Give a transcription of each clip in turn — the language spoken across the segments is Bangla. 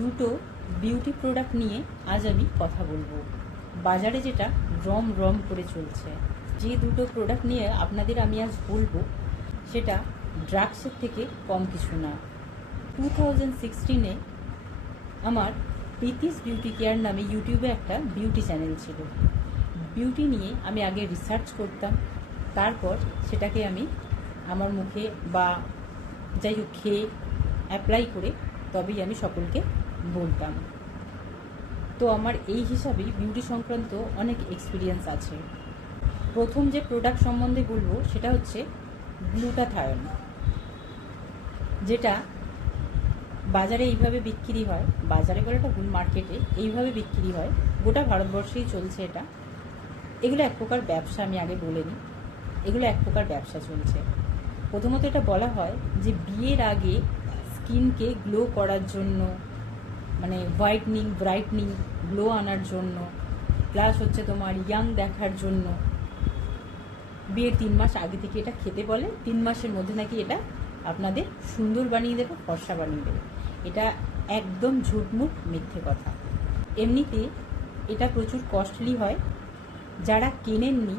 দুটো বিউটি প্রোডাক্ট নিয়ে আজ আমি কথা বলবো। বাজারে যেটা রম রম করে চলছে, যে দুটো প্রোডাক্ট নিয়ে আপনাদের আমি আজ বলবো সেটা ড্রাগসের থেকে কম কিছু না। 2016-এ আমার প্রীতিস বিউটি কেয়ার নামে ইউটিউবে একটা বিউটি চ্যানেল ছিল। বিউটি নিয়ে আমি আগে রিসার্চ করতাম, তারপর সেটাকে আমি আমার মুখে বা যাই হোক খেয়ে অ্যাপ্লাই করে তবেই আমি সকলকে বলতাম। তো আমার এই হিসাবেই বিউটি সংক্রান্ত অনেক এক্সপিরিয়েন্স আছে। প্রথম যে প্রোডাক্ট সম্বন্ধে বলবো সেটা হচ্ছে গ্লুটাথায়ন, যেটা বাজারে এইভাবে বিক্রি হয়, বাজারে বলাটা ভুল, মার্কেটে এইভাবে বিক্রি হয়, গোটা ভারতবর্ষেই চলছে এটা। এগুলো এক প্রকার ব্যবসা, আমি আগে বলে নিই, এগুলো এক প্রকার ব্যবসা চলছে। প্রথমত এটা বলা হয় যে বিয়ের আগে স্কিনকে গ্লো করার জন্য, মানে হোয়াইটনিং ব্রাইটনিং গ্লো আনার জন্য, প্লাস হচ্ছে তোমার ইয়াং দেখার জন্য বিয়ের 3 মাস আগে থেকে এটা খেতে বলে। 3 মাসের মধ্যে নাকি এটা আপনাদের সুন্দর বানিয়ে দেবে, ফর্সা বানিয়ে দেবে। এটা একদম ঝুটমুট মিথ্যে কথা। এমনিতে এটা প্রচুর কস্টলি হয়। যারা কেনেননি,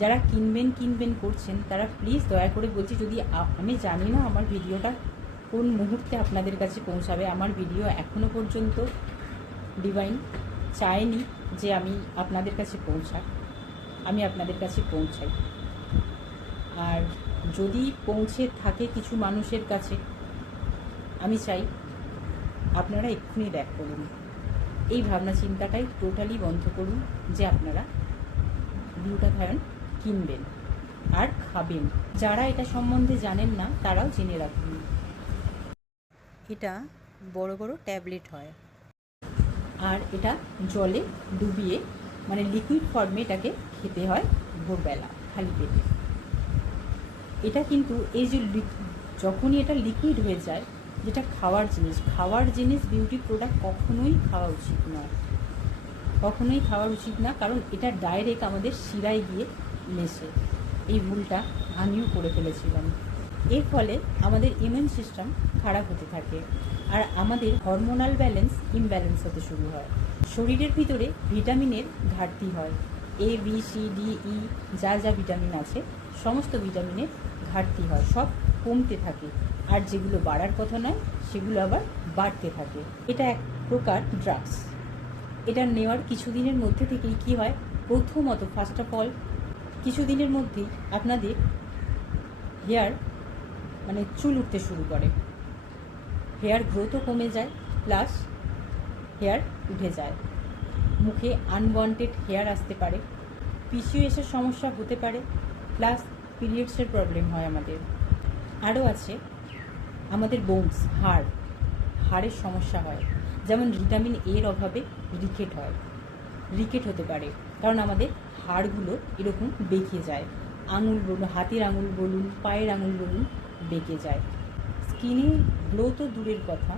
যারা কিনবেন করছেন, তারা প্লিজ দয়া করে বলছি, যদি আমি জানি না আমার ভিডিওটা কোন মুহূর্তে আপনাদের কাছে পৌঁছাবে। আমার ভিডিও এখনও পর্যন্ত ডিভাইন চায়নি যে আমি আপনাদের কাছে পৌঁছাই, আমি আপনাদের কাছে পৌঁছাই। আর যদি পৌঁছে থাকে কিছু মানুষের কাছে, আমি চাই আপনারা এক্ষুনি ব্যাক করুন। এই ভাবনা চিন্তাটাই টোটালি বন্ধ করুন যে আপনারা গ্লুটাথায়ন কিনবেন আর খাবেন। যারা এটা সম্বন্ধে জানেন না তারাও জেনে রাখুন। এটা বড় বড় ট্যাবলেট হয়, আর এটা জলে ডুবিয়ে, মানে লিকুইড ফর্মে এটাকে খেতে হয় ভোরবেলা খালি পেটে। এটা কিন্তু এই যে যখনই এটা লিকুইড হয়ে যায়, যেটা খাওয়ার জিনিস বিউটি প্রোডাক্ট কখনোই খাওয়া উচিত নয়, কখনোই খাওয়ার উচিত না। কারণ এটা ডাইরেক্ট আমাদের শিরায় গিয়ে মেশে। এই ভুলটা আমিও করে ফেলেছিলাম। এর ফলে আমাদের ইমিউন সিস্টেম খারাপ হতে থাকে, আর আমাদের হরমোনাল ইমব্যালেন্স হতে শুরু হয়। শরীরের ভিতরে ভিটামিনের ঘাটতি হয়। A, B, C, D, E যা যা ভিটামিন আছে সমস্ত ভিটামিনের ঘাটতি হয়, সব কমতে থাকে। আর যেগুলো বাড়ার কথা নয় সেগুলো আবার বাড়তে থাকে। এটা এক প্রকার ড্রাগস। এটা নেওয়ার কিছুদিনের মধ্যে থেকেই কী হয়, প্রথমত ফার্স্ট অফ অল কিছুদিনের মধ্যেই আপনাদের হেয়ার, মানে চুল উঠতে শুরু করে, হেয়ার গ্রোথও কমে যায়, প্লাস হেয়ার উঠে যায়, মুখে আনওয়ান্টেড হেয়ার আসতে পারে, PCOS-এর সমস্যা হতে পারে, প্লাস পিরিয়ডসের প্রবলেম হয় আমাদের। আরও আছে আমাদের বোনস, হাড়ের সমস্যা হয়। যেমন ভিটামিন এর অভাবে রিকেট হতে পারে, কারণ আমাদের হাড়গুলো এরকম বেঁকে যায়। আঙুল বলুন, হাতের আঙুল বলুন, পায়ের আঙুল বলুন, বেঁকে যায়। স্কিনে গ্লো তো দূরের কথা,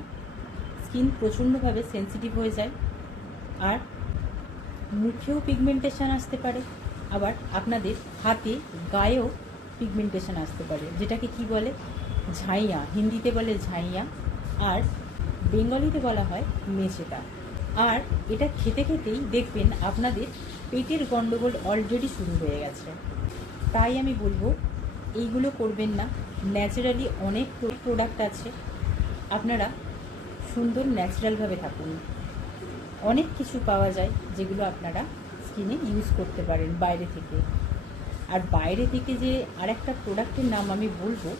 স্কিন প্রচণ্ডভাবে সেন্সিটিভ হয়ে যায়, আর মুখেও পিগমেন্টেশন আসতে পারে। আবার আপনাদের হাতে গায়েও পিগমেন্টেশন আসতে পারে, যেটাকে কি বলে ঝাইয়া, হিন্দিতে বলে ঝাইয়া, আর বেঙ্গলিতে বলা হয় মেচেটা। আর এটা খেতে খেতেই দেখবেন আপনাদের পেটের গন্ডগোল অলরেডি শুরু হয়ে গেছে। তাই আমি বলবো এইগুলো করবেন না। ন্যাচারালি অনেক প্রোডাক্ট আছে, আপনারা সুন্দর ন্যাচারালভাবে থাকুন। অনেক কিছু পাওয়া যায় যেগুলো আপনারা স্কিনে ইউজ করতে পারেন বাইরে থেকে। আর বাইরে থেকে যে আরেকটা প্রোডাক্টের নাম আমি বলবো,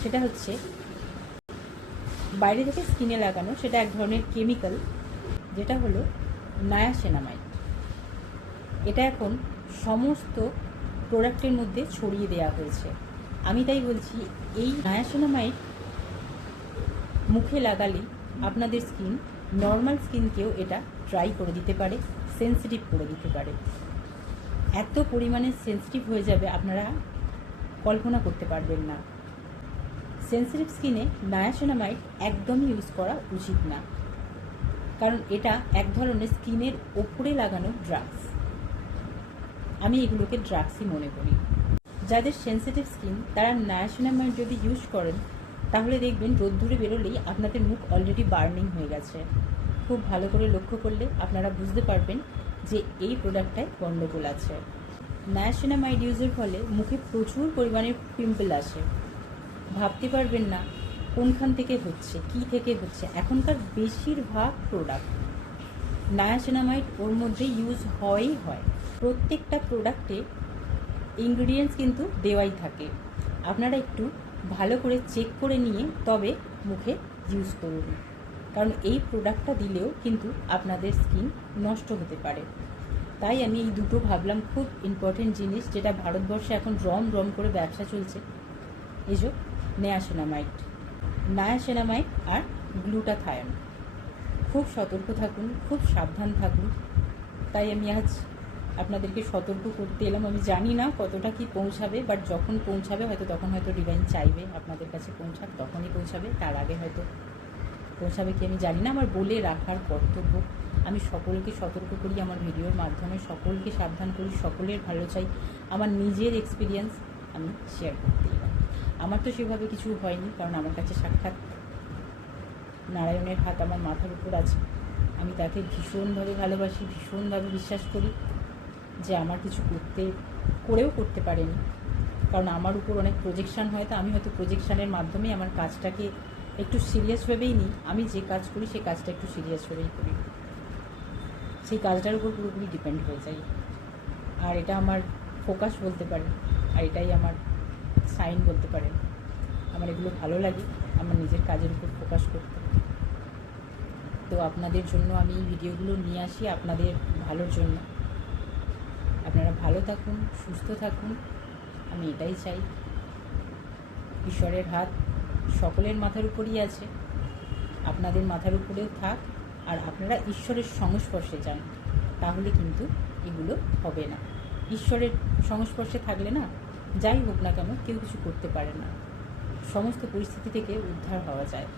সেটা হচ্ছে বাইরে থেকে স্কিনে লাগানো, সেটা এক ধরনের কেমিক্যাল, যেটা হলো নায়াসিনামাইড। এটা এখন সমস্ত প্রোডাক্টের মধ্যে ছড়িয়ে দেওয়া হয়েছে। আমি তাই বলছি, এই নায়াসিনামাইড মুখে লাগালেই আপনাদের স্কিন, নর্মাল স্কিনকেও এটা ড্রাই করে দিতে পারে, সেন্সিটিভ করে দিতে পারে। এত পরিমাণে সেন্সিটিভ হয়ে যাবে আপনারা কল্পনা করতে পারবেন না। সেন্সিটিভ স্কিনে নায়াসিনামাইড একদমই ইউজ করা উচিত না, কারণ এটা এক ধরনের স্কিনের ওপরে লাগানো ড্রাগস। আমি এগুলোকে ড্রাগসই মনে করি। যাদের সেন্সিটিভ স্কিন তারা নায়াসিনামাইড যদি ইউজ করেন, তাহলে দেখবেন রোদ্দুরে বেরোলেই আপনাদের মুখ অলরেডি বার্নিং হয়ে গেছে। খুব ভালো করে লক্ষ্য করলে আপনারা বুঝতে পারবেন যে এই প্রোডাক্টটায় গণ্ডগোল আছে। নায়াসিনামাইড ইউজের ফলে মুখে প্রচুর পরিমাণে পিম্পল আসে, ভাবতে পারবেন না কোনখান থেকে হচ্ছে, কি থেকে হচ্ছে। এখনকার বেশিরভাগ প্রোডাক্ট নায়াসিনামাইড ওর মধ্যে ইউজ হয়। প্রত্যেকটা প্রোডাক্টে ইনগ্রিডিয়েন্টস কিন্তু দেওয়াই থাকে। আপনারা একটু ভালো করে চেক করে নিয়ে তবে মুখে ইউজ করুন, কারণ এই প্রোডাক্টটা দিলেও কিন্তু আপনাদের স্কিন নষ্ট হতে পারে। তাই আমি এই দুটো ভাবলাম খুব ইম্পর্টেন্ট জিনিস, যেটা ভারতবর্ষে এখন রম করে ব্যবসা চলছে, এই যে নায়াসিনামাইড আর গ্লুটাথায়ন। খুব সতর্ক থাকুন, খুব সাবধান থাকুন। তাই আমি আজ আপনাদেরকে সতর্ক করতে এলাম। আমি জানি না কতটা কি পৌঁছাবে, বাট যখন পৌঁছাবে তখন হয়তো ডিভাইন চাইবে আপনাদের কাছে পৌঁছাক, তখনই পৌঁছাবে। তার আগে হয়তো পৌঁছাবে কি আমি জানি না। আমার বলে রাখার কর্তব্য। আমি সকলকে সতর্ক করি আমার ভিডিওর মাধ্যমে, সকলকে সাবধান করি, সকলের ভালো চাই। আমার নিজের এক্সপিরিয়েন্স আমি শেয়ার করতে এলাম। আমার তো সেভাবে কিছু হয়নি, কারণ আমার কাছে সাক্ষাৎ নারায়ণের হাত আমার মাথার উপর আছে। আমি তাকে ভীষণভাবে ভালোবাসি, ভীষণভাবে বিশ্বাস করি যে আমার কিছু করেও করতে পারেনি, কারণ আমার উপর অনেক প্রজেকশান হয়। তো আমি হয়তো প্রজেকশানের মাধ্যমে আমার কাজটাকে একটু সিরিয়াসভাবেই নিই। আমি যে কাজ করি সেই কাজটা একটু সিরিয়াসভাবেই করি, সেই কাজটার উপর পুরোপুরি ডিপেন্ড হয়ে যাই। আর এটা আমার ফোকাস বলতে পারেন, আর এটাই আমার সাইন বলতে পারেন। আমার এগুলো ভালো লাগে, আমার নিজের কাজের উপর ফোকাস করতে। তো আপনাদের জন্য আমি এই ভিডিওগুলো নিয়ে আসি, আপনাদের ভালোর জন্য। আপনারা ভালো থাকুন, সুস্থ থাকুন, আমি এটাই চাই। ঈশ্বরের হাত সকলের মাথার উপরই আছে, আপনাদের মাথার উপরেও থাক। আর আপনারা ঈশ্বরের সংস্পর্শে যান, তাহলে কিন্তু এগুলো হবে না। ঈশ্বরের সংস্পর্শে থাকলে না, যাই হোক না কেন, কেউ কিছু করতে পারে না। সমস্ত পরিস্থিতি থেকে উদ্ধার হওয়া যায়।